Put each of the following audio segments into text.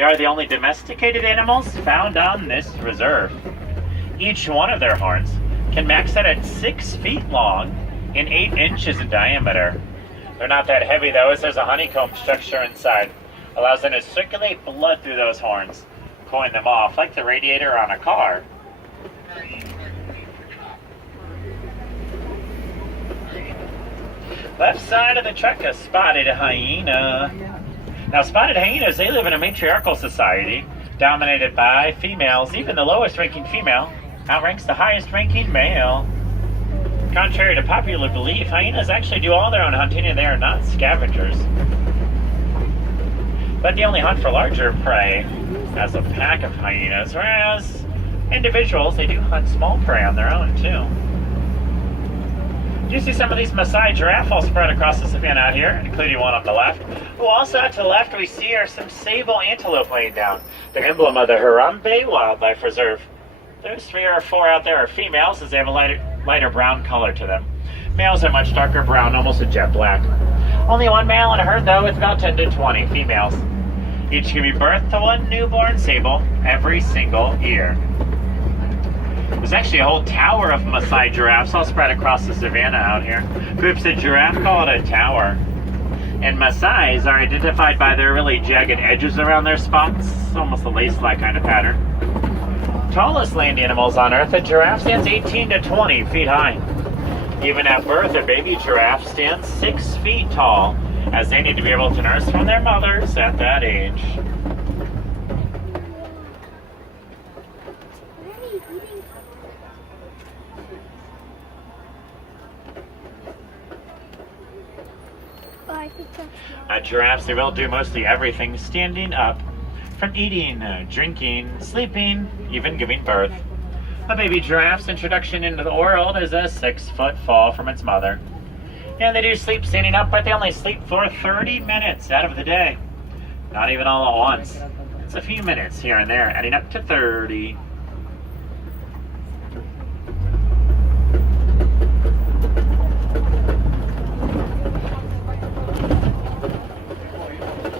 They are the only domesticated animals found on this reserve. Each one of their horns can max out at 6 feet long and 8 inches in diameter. They're not that heavy though, as there's a honeycomb structure inside. Allows them to circulate blood through those horns, cooling them off like the radiator on a car. Left side of the truck, a spotted hyena. Now, spotted hyenas, they live in a matriarchal society dominated by females. Even the lowest ranking female outranks the highest ranking male. Contrary to popular belief, hyenas actually do all their own hunting and they are not scavengers. But they only hunt for larger prey as a pack of hyenas, whereas individuals, they do hunt small prey on their own too. You see some of these Maasai giraffe all spread across the savanna out here, including one on the left. Also out to the left we see are some sable antelope laying down, the emblem of the Harambe Wildlife Reserve. Those 3 or 4 out there are females, as they have a lighter brown color to them. Males are much darker brown, almost a jet black. Only one male in a herd though, with about 10 to 20 females. Each can give birth to one newborn sable every single year. There's actually a whole tower of Maasai giraffes all spread across the savanna out here. Groups of giraffe call it a tower. And Maasais are identified by their really jagged edges around their spots, almost a lace-like kind of pattern. Tallest land animals on Earth, a giraffe stands 18 to 20 feet high. Even at birth, a baby giraffe stands 6 feet tall, as they need to be able to nurse from their mothers at that age. Giraffes, they will do mostly everything standing up, from eating, drinking, sleeping, even giving birth. A baby giraffe's introduction into the world is a 6-foot fall from its mother. And they do sleep standing up, but they only sleep for 30 minutes out of the day. Not even all at once. It's a few minutes here and there, adding up to 30.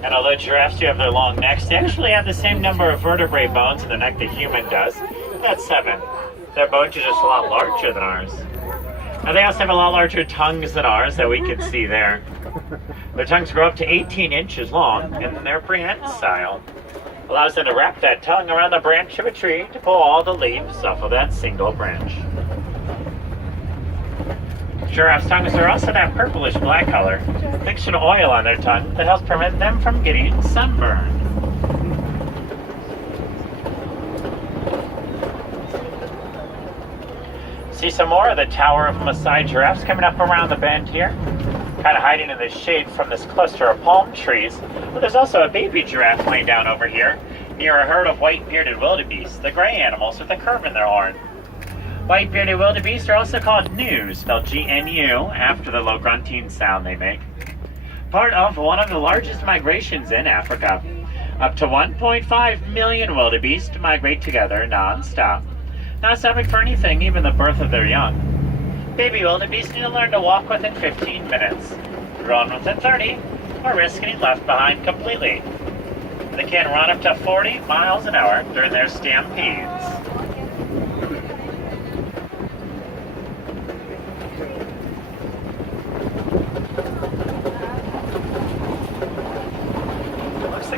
And although giraffes do have their long necks, they actually have the same number of vertebrae bones in the neck the human does. That's 7. Their bones are just a lot larger than ours. Now they also have a lot larger tongues than ours that we can see there. Their tongues grow up to 18 inches long, and they're prehensile. Allows them to wrap that tongue around the branch of a tree to pull all the leaves off of that single branch. Giraffes' tongues are also that purplish black color, mixed with oil on their tongue that helps prevent them from getting sunburned. See some more of the tower of Maasai giraffes coming up around the bend here, kind of hiding in the shade from this cluster of palm trees. But there's also a baby giraffe laying down over here near a herd of white-bearded wildebeest, the gray animals with a curve in their horn. White-bearded wildebeest are also called gnu, spelled G-N-U, after the low grunting sound they make. Part of one of the largest migrations in Africa. Up to 1.5 million wildebeest migrate together non-stop, not stopping for anything, even the birth of their young. Baby wildebeest need to learn to walk within 15 minutes, run within 30, or risk getting left behind completely. They can run up to 40 miles an hour during their stampedes.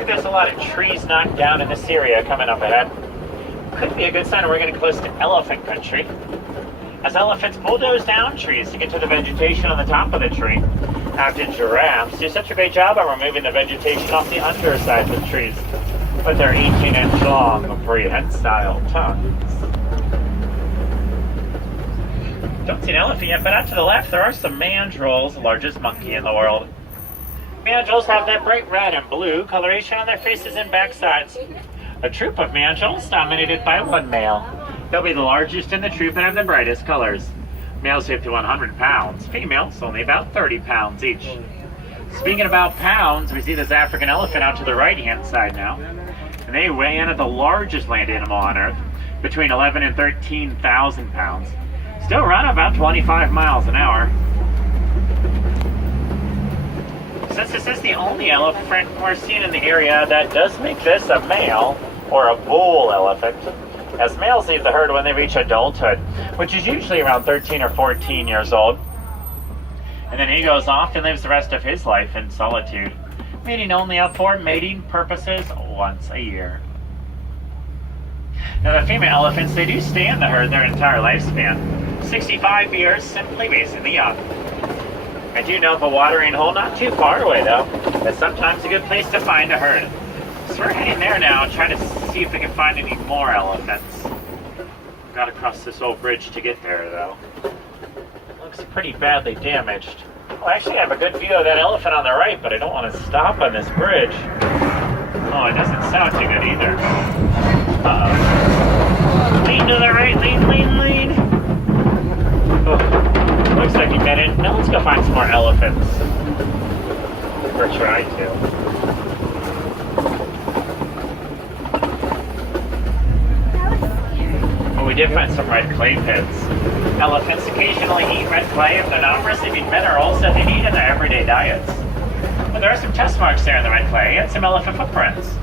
There's a lot of trees knocked down in this area coming up ahead. Could be a good sign we're getting close to elephant country, as elephants bulldoze down trees to get to the vegetation on the top of the tree, after giraffes do such a great job of removing the vegetation off the undersides of trees with their 18-inch long prehensile tongues. Don't see an elephant yet, but out to the left there are some mandrills, the largest monkey in the world. Mandrills have that bright red and blue coloration on their faces and backsides. A troop of mandrills dominated by one male. They'll be the largest in the troop and have the brightest colors. Males live to 100 pounds, females only about 30 pounds each. Speaking about pounds, we see this African elephant out to the right-hand side now. And they weigh in at the largest land animal on Earth, between 11 and 13,000 pounds. Still run about 25 miles an hour. Since this is the only elephant we're seeing in the area, that does make this a male, or a bull elephant, as males leave the herd when they reach adulthood, which is usually around 13 or 14 years old. And then he goes off and lives the rest of his life in solitude, meeting only up for mating purposes once a year. Now the female elephants, they do stay in the herd their entire lifespan, 65 years simply raising the young. I do know of a watering hole not too far away though, that's sometimes a good place to find a herd. So we're heading there now and trying to see if we can find any more elephants. Got to cross this old bridge to get there though. Looks pretty badly damaged. Well, actually I have a good view of that elephant on the right, but I don't want to stop on this bridge. Oh, it doesn't sound too good either. Uh-oh. Lean to the right, lean. Oh, looks like you met it. Now let's go find some more elephants. Or try to. We did find some red clay pits. Elephants occasionally eat red clay if they're not receiving minerals that they need in their everyday diets. But there are some test marks there in the red clay and some elephant footprints.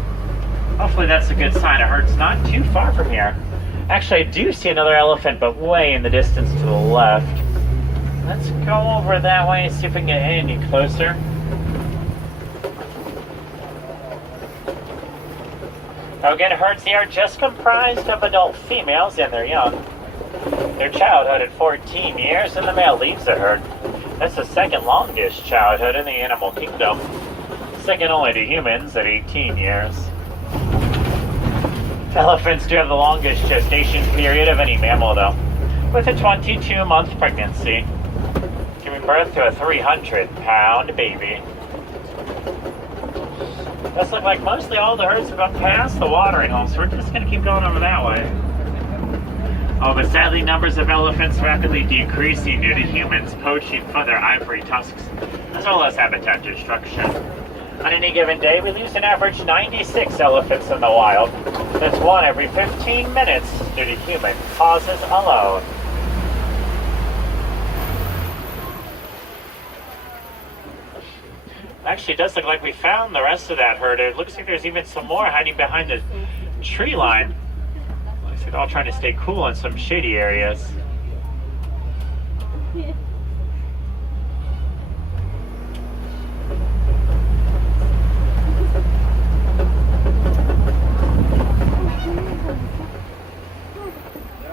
Hopefully that's a good sign a herd's not too far from here. Actually, I do see another elephant, but way in the distance to the left. Let's go over that way and see if we can get any closer. Now again, herds, they are just comprised of adult females and their young. Their childhood at 14 years, and the male leaves the herd. That's the second longest childhood in the animal kingdom. Second only to humans at 18 years. Elephants do have the longest gestation period of any mammal though, with a 22-month pregnancy, giving birth to a 300-pound baby. Does look like mostly all the herds have gone past the watering hole, so we're just going to keep going over that way. Oh, but sadly numbers of elephants rapidly decreasing due to humans poaching for their ivory tusks, as well as habitat destruction. On any given day, we lose an average 96 elephants in the wild. That's one every 15 minutes due to human causes alone. Actually, it does look like we found the rest of that herd. It looks like there's even some more hiding behind the tree line. Looks like they're all trying to stay cool in some shady areas.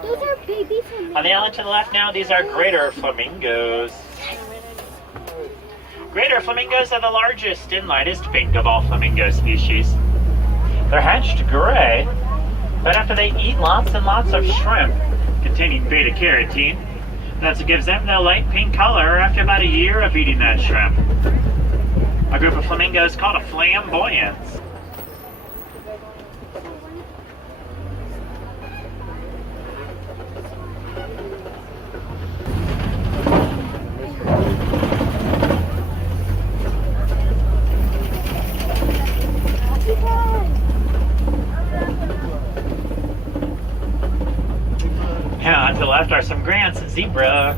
Those are baby flamingos. On the island to the left now, these are greater flamingos. Greater flamingos are the largest and lightest pink of all flamingo species. They're hatched gray, but after they eat lots and lots of shrimp containing beta-carotene, that's what gives them the light pink color after about a year of eating that shrimp. A group of flamingos called a flamboyance. Now, to the left are some Grant's zebra.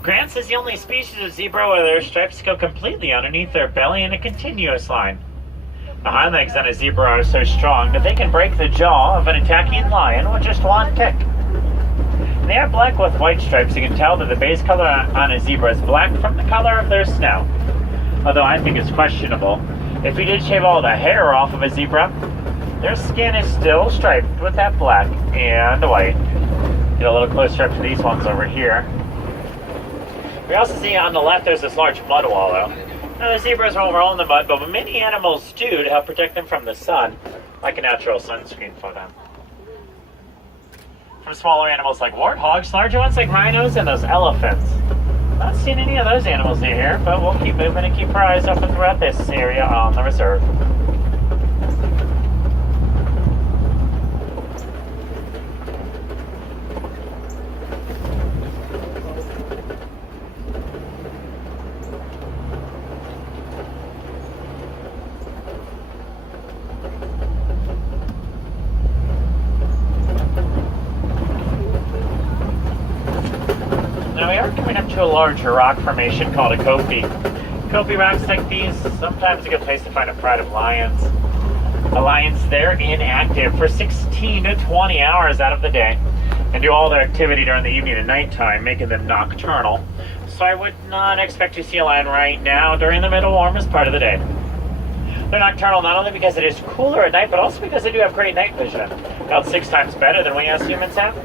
Grant's is the only species of zebra where their stripes go completely underneath their belly in a continuous line. The hind legs on a zebra are so strong that they can break the jaw of an attacking lion with just one tick. They are black with white stripes. You can tell that the base color on a zebra is black from the color of their snout. Although I think it's questionable. If we did shave all the hair off of a zebra, their skin is still striped with that black and white. Get a little closer up to these ones over here. We also see on the left there's this large mud wallow. Now the zebras won't roll in the mud, but many animals do to help protect them from the sun, like a natural sunscreen for them. From smaller animals like warthogs, larger ones like rhinos, and those elephants. Not seeing any of those animals near here, but we'll keep moving and keep our eyes open throughout this area on the reserve. Now we are coming up to a larger rock formation called a kopie. Kobe rocks like these, sometimes a good place to find a pride of lions. The lions, they're inactive for 16 to 20 hours out of the day and do all their activity during the evening and nighttime, making them nocturnal. So I would not expect to see a lion right now during the middle warmest part of the day. They're nocturnal not only because it is cooler at night, but also because they do have great night vision. About 6 times better than we as humans have.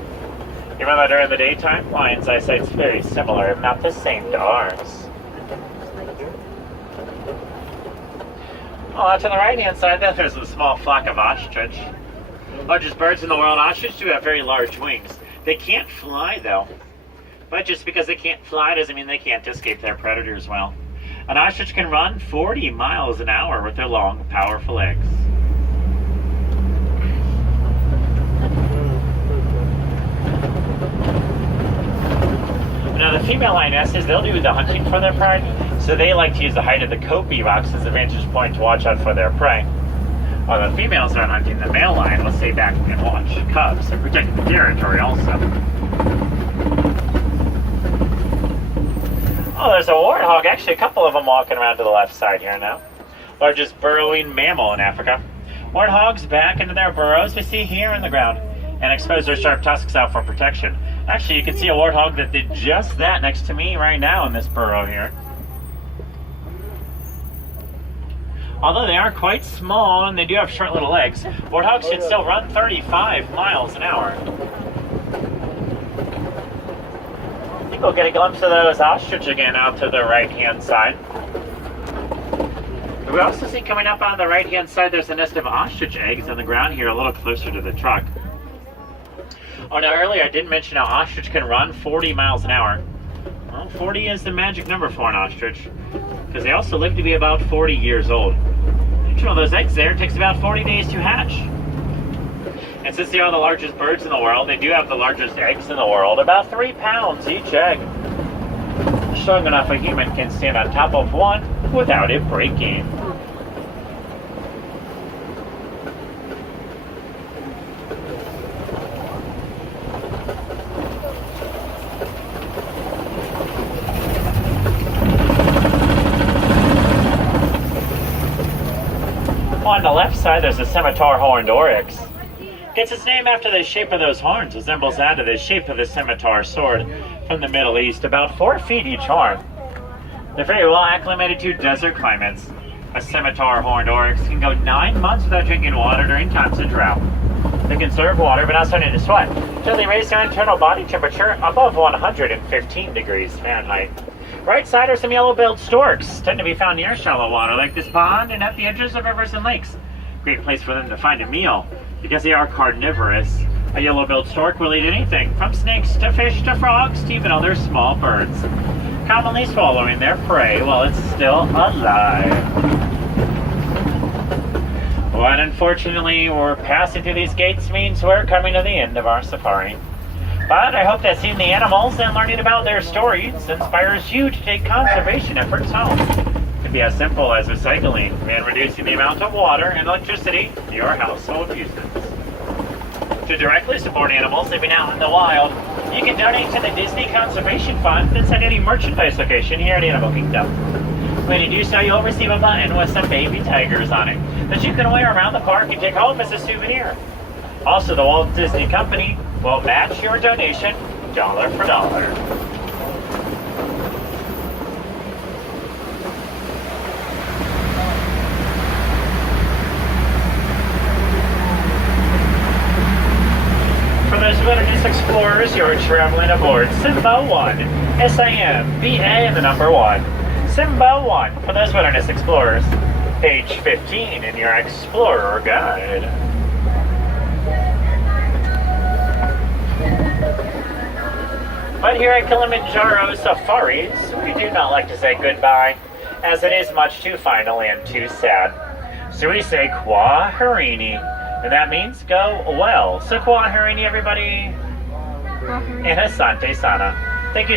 Even though during the daytime, lions' eyesight is very similar, if not the same, to ours. To the right-hand side, then there's a small flock of ostrich. Largest birds in the world, ostrich do have very large wings. They can't fly, though. But just because they can't fly doesn't mean they can't escape their predators well. An ostrich can run 40 miles an hour with their long, powerful legs. Now, the female lionesses, they'll do the hunting for their pride, so they like to use the height of the Kobe rocks as a vantage point to watch out for their prey. While the females aren't hunting, the male lion will stay back and watch cubs and protect the territory also. Oh, there's a warthog. Actually, a couple of them walking around to the left side here now. Largest burrowing mammal in Africa. Warthogs back into their burrows we see here in the ground and expose their sharp tusks out for protection. Actually, you can see a warthog that did just that next to me right now in this burrow here. Although they are quite small and they do have short little legs, warthogs can still run 35 miles an hour. I think we'll get a glimpse of those ostrich again out to the right-hand side. We also see coming up on the right-hand side, there's a nest of ostrich eggs on the ground here a little closer to the truck. Oh, now earlier I did mention how ostrich can run 40 miles an hour. Well, 40 is the magic number for an ostrich, because they also live to be about 40 years old. Each one of those eggs there takes about 40 days to hatch. And since they are the largest birds in the world, they do have the largest eggs in the world, about 3 pounds each egg. Strong enough a human can stand on top of one without it breaking. On the left side, there's a scimitar horned oryx. Gets its name after the shape of those horns, resembles that of the shape of the scimitar sword from the Middle East, about 4 feet each horn. They're very well acclimated to desert climates. A scimitar horned oryx can go 9 months without drinking water during times of drought. They conserve water but not starting to sweat until they raise their internal body temperature above 115 degrees Fahrenheit. Right side are some yellow-billed storks, tend to be found near shallow water like this pond and at the edges of rivers and lakes. Great place for them to find a meal because they are carnivorous. A yellow-billed stork will eat anything from snakes to fish to frogs to even other small birds, commonly swallowing their prey while it's still alive. But unfortunately, we're passing through these gates means we're coming to the end of our safari. But I hope that seeing the animals and learning about their stories inspires you to take conservation efforts home. It can be as simple as recycling and reducing the amount of water and electricity your household uses. To directly support animals living out in the wild, you can donate to the Disney Conservation Fund that's at any merchandise location here at Animal Kingdom. When you do so, you'll receive a button with some baby tigers on it that you can wear around the park and take home as a souvenir. Also, the Walt Disney Company will match your donation dollar for dollar. For those wilderness explorers, you're traveling aboard Simba 1, SIMBA and the number 1. Simba 1 for those wilderness explorers. Page 15 in your Explorer Guide. But here at Kilimanjaro Safaris, we do not like to say goodbye, as it is much too final and too sad. So we say Kwaherini, and that means go well. So Kwaherini, everybody, and Asante Sana. Thank you.